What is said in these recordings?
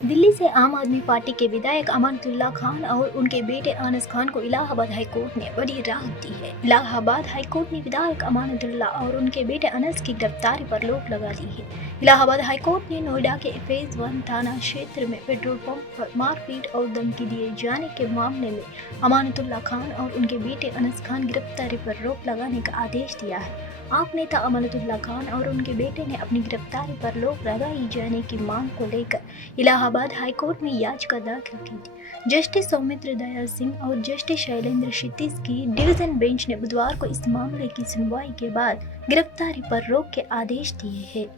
दिल्ली से आम आदमी पार्टी के विधायक अमानतुल्ला खान और उनके बेटे अनस खान को इलाहाबाद हाईकोर्ट ने बड़ी राहत दी है। इलाहाबाद हाईकोर्ट ने विधायक अमानतुल्ला और उनके बेटे अनस की गिरफ्तारी पर रोक लगा दी है। इलाहाबाद हाईकोर्ट ने नोएडा के फेज 1 थाना क्षेत्र में पेट्रोल पंप पर मारपीट और धमकी दिए जाने के मामले में अमानतुल्ला खान और उनके बेटे अनस खान गिरफ्तारी पर रोक लगाने का आदेश दिया है। आप नेता अमानतुल्ला खान और उनके बेटे ने अपनी गिरफ्तारी पर रोक लगाई जाने की मांग को लेकर इलाहाबाद हाईकोर्ट में याचिका दाखिल की थी। जस्टिस सौमित्र दयाल सिंह और जस्टिस शैलेंद्र क्षितिज की डिवीजन बेंच ने बुधवार को इस मामले की सुनवाई के बाद गिरफ्तारी पर रोक के आदेश दिए हैं।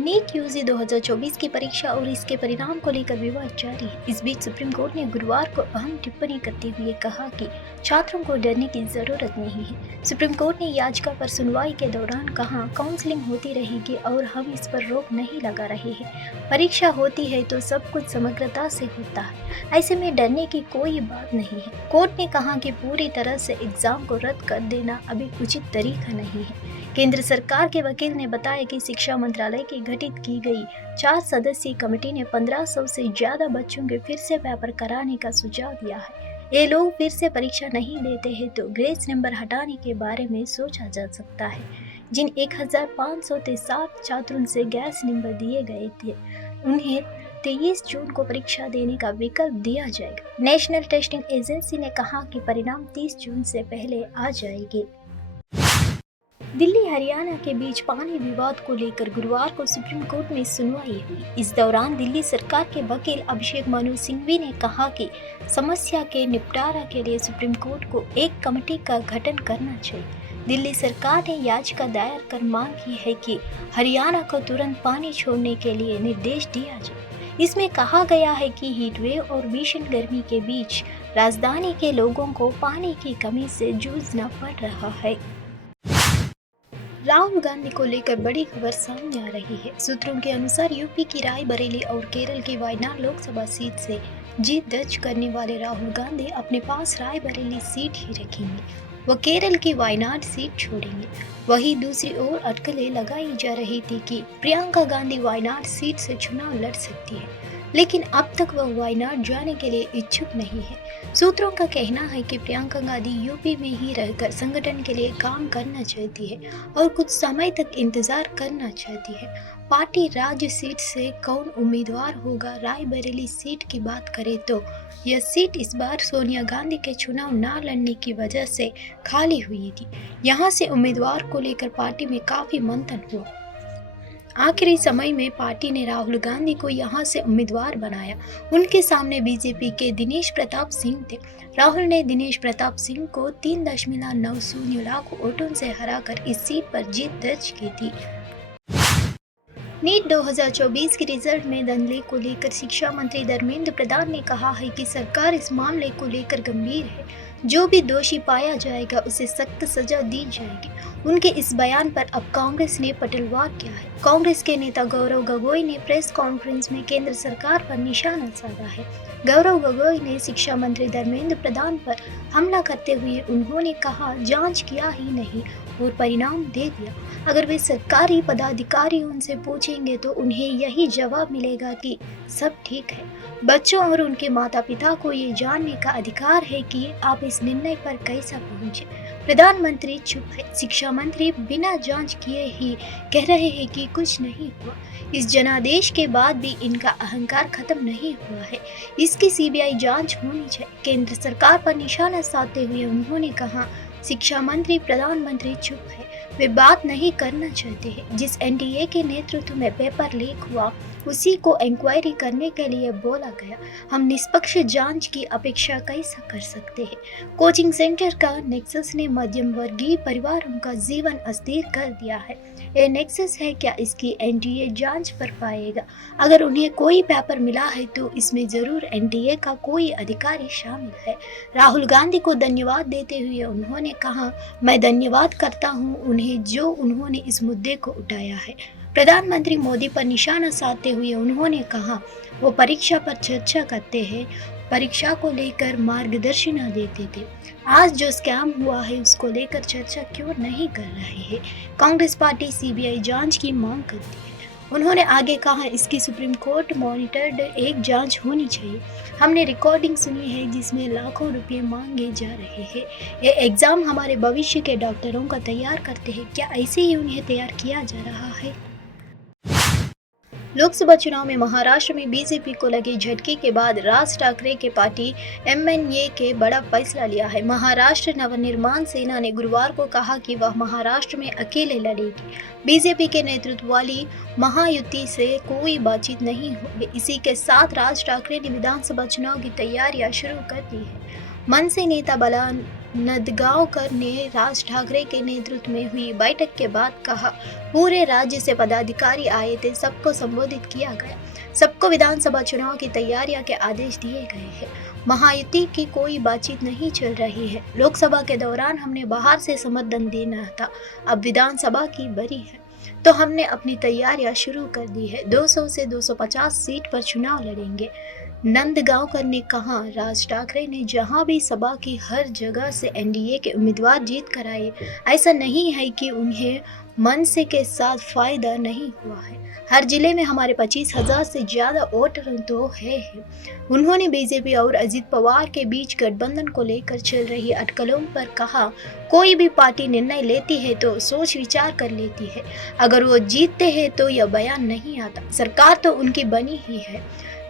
नीट यूजी 2024 की परीक्षा और इसके परिणाम को लेकर विवाद जारी है। इस बीच सुप्रीम कोर्ट ने गुरुवार को अहम टिप्पणी करते हुए कहा कि छात्रों को डरने की जरूरत नहीं है। सुप्रीम कोर्ट ने याचिका पर सुनवाई के दौरान कहा, काउंसलिंग होती रहेगी और हम इस पर रोक नहीं लगा रहे हैं। परीक्षा होती है तो सब कुछ समग्रता से होता है, ऐसे में डरने की कोई बात नहीं है। कोर्ट ने कहा कि पूरी तरह से एग्जाम को रद्द कर देना अभी उचित तरीका नहीं है। केंद्र सरकार के वकील ने बताया कि शिक्षा मंत्रालय की गठित की गई 4 सदस्यीय कमेटी ने 1500 से ज्यादा बच्चों के फिर से पेपर कराने का सुझाव दिया है। ये लोग फिर से परीक्षा नहीं देते हैं तो ग्रेस नंबर हटाने के बारे में सोचा जा सकता है। जिन 1567 छात्रों से गैस नंबर दिए गए थे उन्हें 23 जून को परीक्षा देने का विकल्प दिया जाएगा। नेशनल टेस्टिंग एजेंसी ने कहा कि परिणाम 30 जून से पहले आ जाएंगे। दिल्ली हरियाणा के बीच पानी विवाद को लेकर गुरुवार को सुप्रीम कोर्ट में सुनवाई हुई। इस दौरान दिल्ली सरकार के वकील अभिषेक मनु सिंघवी ने कहा कि समस्या के निपटारा के लिए सुप्रीम कोर्ट को एक कमेटी का गठन करना चाहिए। दिल्ली सरकार ने याचिका दायर कर मांग की है कि हरियाणा को तुरंत पानी छोड़ने के लिए निर्देश दिया जाए। इसमें कहा गया है कि हीटवेव और भीषण गर्मी के बीच राजधानी के लोगों को पानी की कमी से जूझना पड़ रहा है। राहुल गांधी को लेकर बड़ी खबर सामने आ रही है। सूत्रों के अनुसार यूपी की रायबरेली और केरल की वायनाड लोकसभा सीट से जीत दर्ज करने वाले राहुल गांधी अपने पास रायबरेली सीट ही रखेंगे। वो केरल की वायनाड सीट छोड़ेंगे। वहीं दूसरी ओर अटकलें लगाई जा रही थी कि प्रियंका गांधी वायनाड सीट से चुनाव लड़ सकती है, लेकिन अब तक वह वायनाड जाने के लिए इच्छुक नहीं है। सूत्रों का कहना है कि प्रियंका गांधी यूपी में ही रहकर संगठन के लिए काम करना चाहती है और कुछ समय तक इंतजार करना चाहती है। पार्टी राज्य सीट से कौन उम्मीदवार होगा, रायबरेली सीट की बात करें तो यह सीट इस बार सोनिया गांधी के चुनाव न लड़ने की वजह से खाली हुई थी। यहाँ से उम्मीदवार को लेकर पार्टी में काफी मंथन हुआ। आखिरी समय में पार्टी ने राहुल गांधी को यहां से उम्मीदवार बनाया। उनके सामने बीजेपी के दिनेश प्रताप सिंह थे। राहुल ने दिनेश प्रताप सिंह को 3.90 लाख वोटों से हराकर इस सीट पर जीत दर्ज की थी। नीट 2024 के रिजल्ट में धांधली को लेकर शिक्षा मंत्री धर्मेंद्र प्रधान ने कहा है कि सरकार इस मामले को लेकर गंभीर है। जो भी दोषी पाया जाएगा उसे सख्त सजा दी जाएगी। उनके इस बयान पर अब कांग्रेस ने पलटवार किया है। कांग्रेस के नेता गौरव गोगोई ने प्रेस कॉन्फ्रेंस में केंद्र सरकार पर निशाना साधा है। गौरव गोगोई ने शिक्षा मंत्री धर्मेंद्र प्रधान पर हमला करते हुए उन्होंने कहा, जांच किया ही नहीं और परिणाम दे दिया। अगर वे सरकारी पदाधिकारियों से पूछेंगे तो उन्हें यही जवाब मिलेगा कि सब ठीक है। बच्चों और उनके माता पिता को ये जानने का अधिकार है कि आप इस निर्णय पर कैसा पहुंचे। प्रधानमंत्री चुप है। शिक्षा मंत्री बिना जांच किए ही कह रहे हैं कि कुछ नहीं हुआ। इस जनादेश के बाद भी इनका अहंकार खत्म नहीं हुआ है। इसकी सीबीआई जांच होनी चाहिए। केंद्र सरकार पर निशाना साधते हुए उन्होंने कहा, शिक्षा मंत्री प्रधानमंत्री चुप है। वे बात नहीं करना चाहते हैं। जिस एनडीए के नेतृत्व में पेपर लीक हुआ उसी को इंक्वायरी करने के लिए बोला गया। हम निष्पक्ष जांच की अपेक्षा कैसा कर सकते हैं। कोचिंग सेंटर का नेक्सस ने मध्यम वर्गीय परिवारों का जीवन अस्थिर कर दिया है। ये नेक्सस है क्या इसकी एनडीए जांच कर पाएगा? अगर उन्हें कोई पेपर मिला है तो इसमें जरूर एनडीए का कोई अधिकारी शामिल है। राहुल गांधी को धन्यवाद देते हुए उन्होंने कहा, मैं धन्यवाद करता हूं उन्हें जो उन्होंने इस मुद्दे को उठाया है। प्रधानमंत्री मोदी पर निशाना साधते हुए उन्होंने कहा, वो परीक्षा पर चर्चा करते हैं, परीक्षा को लेकर मार्गदर्शन देते थे। आज जो स्कैम हुआ है उसको लेकर चर्चा क्यों नहीं कर रहे हैं? कांग्रेस पार्टी सीबीआई जांच की मांग करती है। उन्होंने आगे कहा, इसकी सुप्रीम कोर्ट मॉनिटर्ड एक जांच होनी चाहिए। हमने रिकॉर्डिंग सुनी है जिसमें लाखों रुपए मांगे जा रहे हैं। ये एग्ज़ाम हमारे भविष्य के डॉक्टरों का तैयार करते हैं, क्या ऐसे ही उन्हें तैयार किया जा रहा है? लोकसभा चुनाव में महाराष्ट्र में बीजेपी को लगे झटके के बाद राज ठाकरे के पार्टी एमएनए के बड़ा फैसला लिया है। महाराष्ट्र नवनिर्माण सेना ने गुरुवार को कहा कि वह महाराष्ट्र में अकेले लड़ेगी। बीजेपी के नेतृत्व वाली महायुति से कोई बातचीत नहीं होगी। इसी के साथ राज ठाकरे ने विधानसभा चुनाव की तैयारियां शुरू कर दी है। मनसे नेता बला नंदगांवकर ने राज ठाकरे के नेतृत्व में हुई बैठक के बाद कहा, पूरे राज्य से पदाधिकारी आए थे, सबको संबोधित किया गया, सबको विधानसभा चुनाव की तैयारियां के आदेश दिए गए हैं। महायुति की कोई बातचीत नहीं चल रही है। लोकसभा के दौरान हमने बाहर से समर्थन देना था, अब विधानसभा की बारी है तो हमने अपनी तैयारियां शुरू कर दी है। 200 से 250 सीट पर चुनाव लड़ेंगे। नंदगांवकर ने कहा, राज ठाकरे ने जहां भी सभा की हर जगह से एनडीए के उम्मीदवार जीत कर आए। ऐसा नहीं है कि उन्हें मनसे के साथ फायदा नहीं हुआ है। हर जिले में हमारे 25,000 से ज़्यादा वोटर तो है। उन्होंने बीजेपी और अजित पवार के बीच गठबंधन को लेकर चल रही अटकलों पर कहा, कोई भी पार्टी निर्णय लेती है तो सोच विचार कर लेती है। अगर वो जीतते हैं तो यह बयान नहीं आता। सरकार तो उनकी बनी ही है।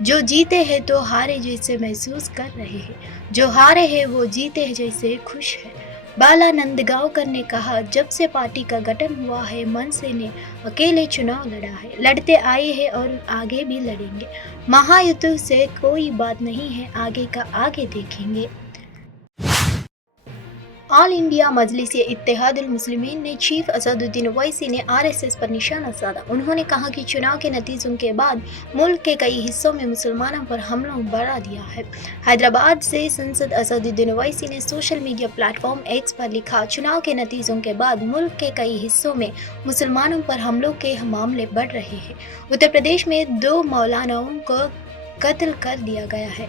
जो जीते हैं तो हारे जैसे महसूस कर रहे हैं, जो हारे हैं वो जीते जैसे खुश है। बाला नंदगांवकर ने कहा, जब से पार्टी का गठन हुआ है मनसे ने अकेले चुनाव लड़ा है, लड़ते आए हैं और आगे भी लड़ेंगे। महायुति से कोई बात नहीं है, आगे का आगे देखेंगे। ऑल इंडिया मजलिस-ए-इत्तेहादुल मुस्लिमीन ने चीफ असदुद्दीन ओवैसी ने आरएसएस पर निशाना साधा। उन्होंने कहा कि चुनाव के नतीजों के बाद मुल्क के कई हिस्सों में मुसलमानों पर हमलों बढ़ा दिया है। हैदराबाद से सांसद असदुद्दीन ओवैसी ने सोशल मीडिया प्लेटफॉर्म एक्स पर लिखा, चुनाव के नतीजों के बाद मुल्क के कई हिस्सों में मुसलमानों पर हमलों के मामले बढ़ रहे हैं। उत्तर प्रदेश में 2 मौलानाओं को कत्ल कर दिया गया है।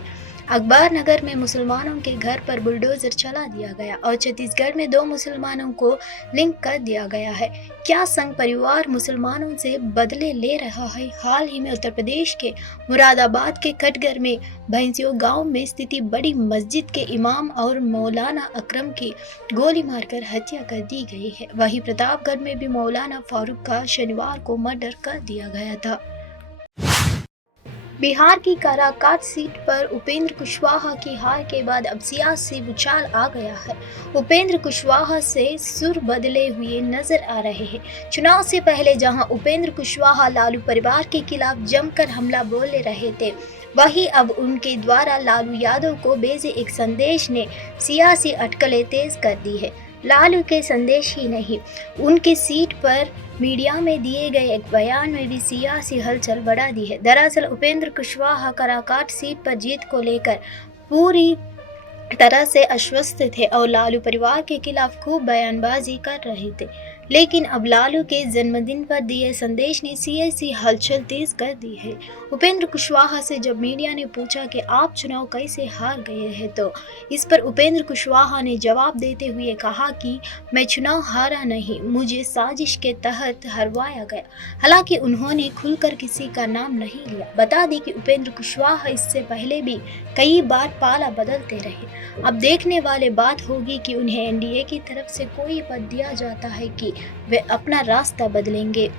अखबार नगर में मुसलमानों के घर पर बुलडोजर चला दिया गया और छत्तीसगढ़ में 2 मुसलमानों को लिंक कर दिया गया है। क्या संघ परिवार मुसलमानों से बदले ले रहा है? हाल ही में उत्तर प्रदेश के मुरादाबाद के कटघर में भैंसियों गांव में स्थित बड़ी मस्जिद के इमाम और मौलाना अकरम की गोली मारकर हत्या कर दी गई है। वहीं प्रतापगढ़ में भी मौलाना फारूक का शनिवार को मर्डर कर दिया गया था। बिहार की काराकाट सीट पर उपेंद्र कुशवाहा की हार के बाद अब सियासी उछाल आ गया है। उपेंद्र कुशवाहा से सुर बदले हुए नजर आ रहे हैं। चुनाव से पहले जहां उपेंद्र कुशवाहा लालू परिवार के खिलाफ जमकर हमला बोल रहे थे, वहीं अब उनके द्वारा लालू यादव को भेजे एक संदेश ने सियासी अटकलें तेज कर दी है। लालू के संदेश ही नहीं, उनकी सीट पर मीडिया में दिए गए एक बयान में भी सियासी हलचल बढ़ा दी है। दरअसल उपेंद्र कुशवाहा काराकाट सीट पर जीत को लेकर पूरी तरह से आश्वस्त थे और लालू परिवार के खिलाफ खूब बयानबाजी कर रहे थे। लेकिन अब लालू के जन्मदिन पर दिए संदेश ने सियासी हलचल तेज कर दी है। उपेंद्र कुशवाहा से जब मीडिया ने पूछा कि आप चुनाव कैसे हार गए हैं, तो इस पर उपेंद्र कुशवाहा ने जवाब देते हुए कहा कि मैं चुनाव हारा नहीं, मुझे साजिश के तहत हरवाया गया। हालांकि उन्होंने खुलकर किसी का नाम नहीं लिया। बता दें कि उपेंद्र कुशवाहा इससे पहले भी कई बार पाला बदलते रहे। अब देखने वाली बात होगी कि उन्हें एनडीए की तरफ से कोई पद दिया जाता है कि वे अपना रास्ता बदलेंगे।